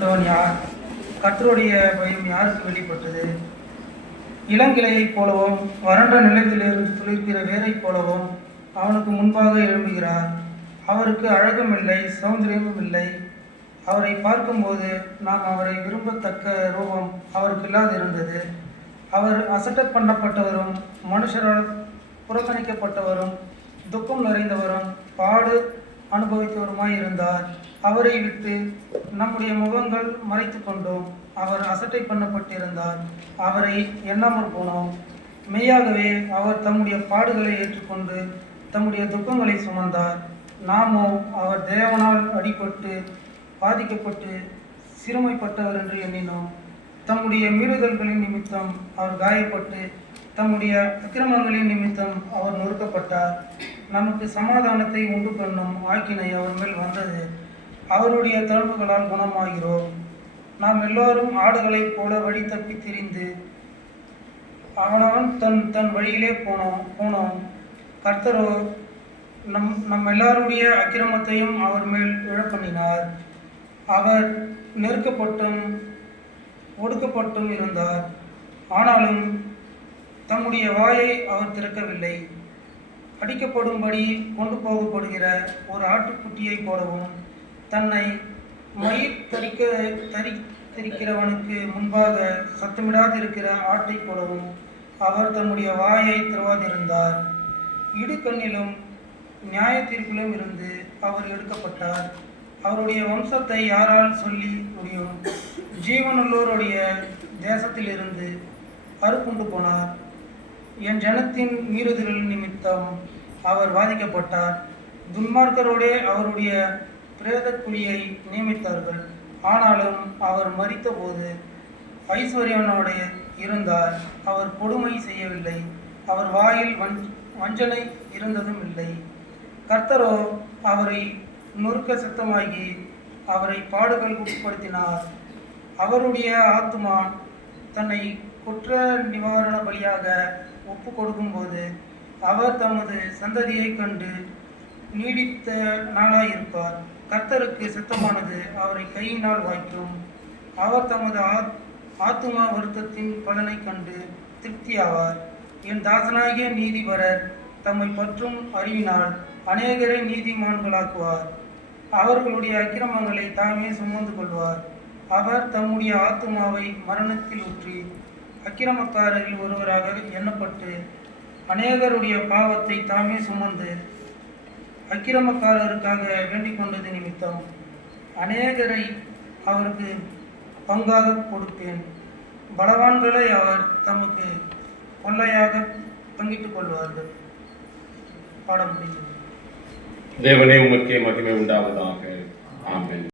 யார்? கர்த்தருடைய பயம் யாருக்கு வெளிப்பட்டது? இளங்கிளையைப் போலவும் வறண்ட நிலத்திலிருந்து துளிர்க்கிற வேரைப் போலவும் அவனுக்கு முன்பாக எழும்புகிறார். அவருக்கு அழகும் இல்லை, சௌந்தரியமும் இல்லை. அவரை பார்க்கும்போது நாம் அவரை விரும்பத்தக்க ரூபம் அவருக்கு இல்லாதிருந்தது. அவர் அசட்ட பண்ணப்பட்டவரும் மனுஷரால் புறக்கணிக்கப்பட்டவரும் துக்கம் நிறைந்தவரும் பாடு அனுபவித்தவருமாய் இருந்தார். அவரை விட்டு நம்முடைய முகங்கள் மறைத்து கொண்டோம். அவர் அசட்டை பண்ணப்பட்டிருந்தார், அவரை எண்ணாமற் போனோம். மெய்யாகவே அவர் தம்முடைய பாடுகளை ஏற்றுக்கொண்டு தம்முடைய துக்கங்களை சுமந்தார். நாமோ அவர் தேவனால் அடிபட்டு பாதிக்கப்பட்டு சிறுமைப்பட்டவர் என்று எண்ணினோம். தம்முடைய மீறுதல்களின் நிமித்தம் அவர் காயப்பட்டு தம்முடைய அக்கிரமங்களின் நிமித்தம் அவர் நொறுக்கப்பட்டார். நமக்கு சமாதானத்தை உண்டு பண்ணும் ஆக்கினை அவர் மேல் வந்தது. அவருடைய தழும்புகளால் குணமாகிறோம். நாம் எல்லோரும் ஆடுகளைப் போல வழி தப்பி திரிந்து அவனவன் தன் வழியிலே போனோம். கர்த்தரோ நம் எல்லாருடைய அக்கிரமத்தையும் அவர் மேல் விழப்பண்ணினார். அவர் நெருக்கப்பட்டும் ஒடுக்கப்பட்டும் இருந்தார், ஆனாலும் தம்முடைய வாயை அவர் திறக்கவில்லை. அடிக்கப்படும்படி கொண்டு போகப்படுகிற ஒரு ஆட்டுக்குட்டியைப் போலவும் தன்னை மயிர் தரிக்கிறவனுக்கு முன்பாக சத்தமிடாதிருக்கிற ஆட்டைப் போலவும் அவர் தம்முடைய வாயை திறவாதிருந்தார். இடுக்கண்ணிலும் நியாய தீர்ப்பிலும் இருந்து அவர் எடுக்கப்பட்டார். அவருடைய வம்சத்தை யாரால் சொல்லி முடியும்? ஜீவனுள்ளோருடைய தேசத்திலிருந்து அறுப்புண்டு போனார். என் ஜனத்தின் மீறுதல்கள் நிமித்தம் அவர் வாதிக்கப்பட்டார். துன்மார்க்கரோடே அவருடைய பிரேத குழியை நியமித்தார்கள். ஆனாலும் அவர் மரித்தபோது ஐஸ்வர்யனோடு இருந்தார். அவர் கொடுமை செய்யவில்லை, அவர் வாயில் வஞ்சனை இருந்ததும் இல்லை. கர்த்தரோ அவரை நொறுக்க சித்தமாகி அவரை பாடுகள் உட்படுத்தினார். அவருடைய ஆத்துமா தன்னை குற்ற நிவாரண பலியாக ஒப்பு கொடுக்கும்போது அவர் தமது சந்ததியை கண்டு நீடித்த நாளாயிருப்பார். கர்த்தருக்கு சித்தமானது அவரை கையினால் வாய்க்கும். அவர் தமது ஆத்துமா வருத்தத்தின் பலனை கண்டு திருப்தியாவார். என் தாசனாகிய நீதிபரர் தம்மை பற்றும் அறிவினால் அநேகரை நீதிமான்களாக்குவார். அவர்களுடைய அக்கிரமங்களை தாமே சுமந்து கொள்வார். அவர் தம்முடைய ஆத்துமாவை மரணத்தில் ஊற்றி அக்கிரமக்காரரில் ஒருவராக எண்ணப்பட்டு அநேகருடைய பாவத்தை தாமே சுமந்து அக்கிரமக்காரருக்காக வேண்டிக் கொண்டது நிமித்தம் அநேகரை அவருக்கு பங்காக கொடுப்பேன். பலவான்களை அவர் தமக்கு கொள்ளையாக பங்கிட்டுக் கொள்வார்கள். பாடம் முடிந்தது. தேவனே உமக்கே மகிமை உண்டாவதாக. ஆமென்.